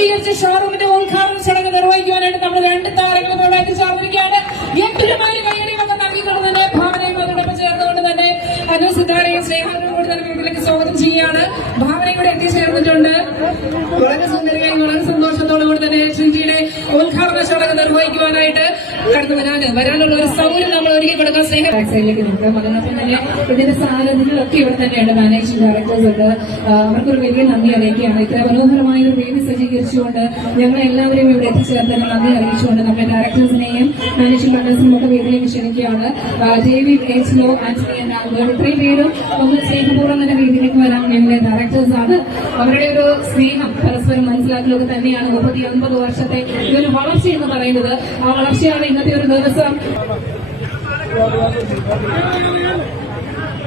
നവീകരിച്ച ഷോറൂമിന്റെ ഉദ്ഘാടന ചടങ്ങ് നിർവഹിക്കുവാനായിട്ട് നമ്മൾ രണ്ട് താരങ്ങളോടായിട്ട് എത്തിച്ചേർന്നിരിക്കുകയാണ് എട്ടിലുമായി കൈയടി വന്ന് നൽകിക്കൊണ്ട് തന്നെ ഭാവനയും അതോടൊപ്പം ചേർന്നുകൊണ്ട് തന്നെ അനു സിദ്ധാരയും സ്നേഹത്തോടും കൂടി തന്നെ വീട്ടിലേക്ക് സ്വാഗതം ചെയ്യുകയാണ്. ഭാവനയും കൂടെ എത്തിച്ചേർന്നിട്ടുണ്ട് കടന്നു വരാന്. വരാനുള്ള ഒരു സൗകര്യം നമ്മൾ ഒരുക്കി കൊടുക്കാൻ സ്നേഹം ഇതിന്റെ സാരഥികളൊക്കെ ഇവിടെ തന്നെയുണ്ട് മാനേജിംഗ് ഡയറക്ടേഴ്സ് ഉണ്ട്. അവർക്കൊരു വലിയ നന്ദി അറിയിക്കുകയാണ്. ഇത്ര മനോഹരമായ ഒരു വേദി സജ്ജീകരിച്ചുകൊണ്ട് ഞങ്ങൾ എല്ലാവരെയും ഇവിടെ എത്തിച്ചേർത്തതിന് നന്ദി അറിയിച്ചുകൊണ്ട് നമ്മുടെ ഡയറക്ടേഴ്സിനെയും മാനേജിംഗ് പാർട്ട്നേഴ്സിനും ഒക്കെ വേദിയിലേക്ക് ക്ഷണിക്കുകയാണ്. David H Law Antony Albert ഇത്രയും പേരും ഒന്ന് സ്നേഹപൂർവം തന്നെ വേദിയിലേക്ക് വരാൻ ഞങ്ങളുടെ ഡയറക്ടേഴ്സാണ് അവരുടെ ഒരു സ്നേഹം മനസ്സിലാക്കലൊക്കെ തന്നെയാണ് മുപ്പത്തി ഒൻപത് വർഷത്തെ ഈ ഒരു വളർച്ച എന്ന് പറയുന്നത്. ആ വളർച്ചയാണ് ഇന്നത്തെ ഒരു ദിവസം.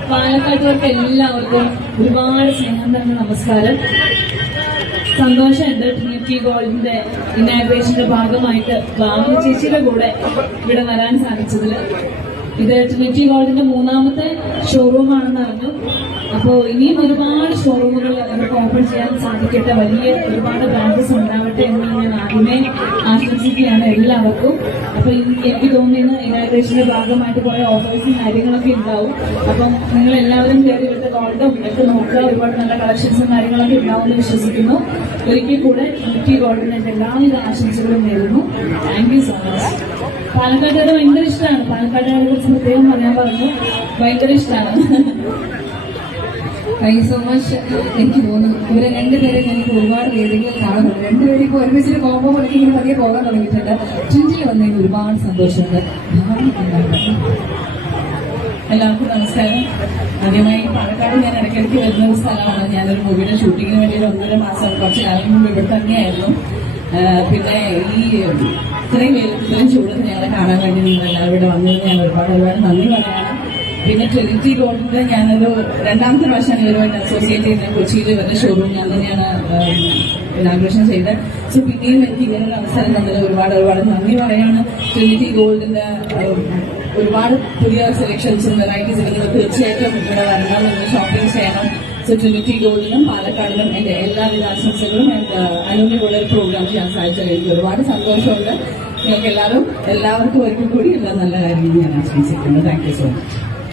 പാലക്കാട്ടുകാർക്ക് എല്ലാവർക്കും ഒരുപാട് സ്നേഹം തന്നെ നമസ്കാരം. സന്തോഷമുണ്ട് ട്രിനിറ്റി ഗോൾഡിന്റെ ഇനാഗ്രേഷന്റെ ഭാഗമായിട്ട് ബാബു ചേച്ചിയുടെ കൂടെ ഇവിടെ വരാൻ സാധിച്ചതിൽ ഇത് ട്രിനിറ്റി ഗോൾഡിന്റെ മൂന്നാമത്തെ ഷോറൂം ആണെന്ന് അറിഞ്ഞു. അപ്പോൾ ഇനിയും ഒരുപാട് ഷോറൂമുകൾ നമുക്ക് ഓപ്പൺ ചെയ്യാൻ സാധിക്കട്ടെ. വലിയ ഒരുപാട് ബ്രാഞ്ചസ് ഉണ്ടാവട്ടെ എന്ന് ഞാൻ ആദ്യമേ ആശംസിക്കുകയാണ് എല്ലാവർക്കും. അപ്പൊ ഇനി എനിക്ക് തോന്നുന്നു ഇനാഗ്രേഷന്റെ ഭാഗമായിട്ട് കുറെ ഓഫേഴ്സും കാര്യങ്ങളൊക്കെ ഉണ്ടാവും. അപ്പം നിങ്ങൾ എല്ലാവരും കയറി വിട്ട് ഗോൾഡും ഒക്കെ നോക്കുക. ഒരുപാട് നല്ല കളക്ഷൻസും കാര്യങ്ങളൊക്കെ ഉണ്ടാവും എന്ന് വിശ്വസിക്കുന്നു. ഒരിക്കൽ കൂടെ ട്രിനിറ്റി ഗോൾഡിന് എന്റെ എല്ലാവിധ ആശംസകളും നേരുന്നു. താങ്ക് യു സോ മച്ച് പാലക്കാട്ടുകാരെ ഭയങ്കര ഇഷ്ടമാണ്. പാലക്കാട്ടുകാരെ കുറിച്ച് പ്രത്യേകം പറയാൻ പറഞ്ഞു. ഭയങ്കര ഇഷ്ടമാണ്. താങ്ക് യു സോ മച്ച് എനിക്ക് തോന്നുന്നു ഇവരെ രണ്ടുപേരെ എനിക്ക് ഒരുപാട് വേദികളിൽ കാണുന്നുണ്ട്. രണ്ടുപേരും ഇപ്പോൾ ഒരുമിച്ചൊരു കോമ്പോ കളിക്ക് ഇങ്ങനെ പതിയെ പോകാൻ തുടങ്ങിയിട്ടുണ്ട്. ട്വന്റിയിൽ വന്നതിന് ഒരുപാട് സന്തോഷമുണ്ട്? എല്ലാവർക്കും നമസ്കാരം. ആദ്യമായി പാലക്കാട് ഞാൻ ഇടയ്ക്കിടയ്ക്ക് വരുന്ന ഒരു സ്ഥലമാണ്. ഞാനൊരു മൂവിയുടെ ഷൂട്ടിങ്ങിന് വേണ്ടി ഒരു ഒന്നര മാസം കുറച്ച് കാലം മുമ്പ് ഇവിടെ തന്നെയായിരുന്നു. പിന്നെ ഈ ഇത്രയും ഇത്രയും ചൂടത്ത് ഞങ്ങളെ കാണാൻ വേണ്ടി നിങ്ങൾ എല്ലാവരും ഇവിടെ വന്നത് ഞാൻ ഒരുപാട് ഒരുപാട് നന്ദി പറയാണ് പിന്നെ ട്രിനിറ്റി ഗോൾഡിന്റെ ഞാനൊരു രണ്ടാമത്തെ പ്രാവശ്യം ഇവരുമായിട്ട് അസോസിയേറ്റ് ചെയ്ത കൊച്ചിയിൽ ഇവരുടെ ഷോറൂം ഞാൻ തന്നെയാണ് ഇനാഗ്രേഷൻ ചെയ്തത്. സോ പിന്നെയും എനിക്ക് ഇങ്ങനെ ഒരു അവസരം തന്നത് ഒരുപാട് ഒരുപാട് നന്ദി പറയാണ്. ട്രിനിറ്റി ഗോൾഡിന്റെ ഒരുപാട് പുതിയ സെലക്ഷൻസും വെറൈറ്റീസ് തീർച്ചയായിട്ടും ഇവിടെ വരണം. ഷോപ്പിംഗ് ചെയ്യണം. സോ ട്രിനിറ്റി ഗോൾഡിനും പാലക്കാടിനും എന്റെ എല്ലാവിധ ആശംസകളും അനുകൂലമുള്ള ഒരു പ്രോഗ്രാം ചെയ്യാൻ സാധിച്ചത് എനിക്ക് ഒരുപാട് സന്തോഷമുണ്ട്. നിങ്ങൾക്ക് എല്ലാവരും എല്ലാവർക്കും ഒരിക്കൽ കൂടി എല്ലാ നല്ല കാര്യം ഞാൻ ആശംസിക്കുന്നു. Thank you so much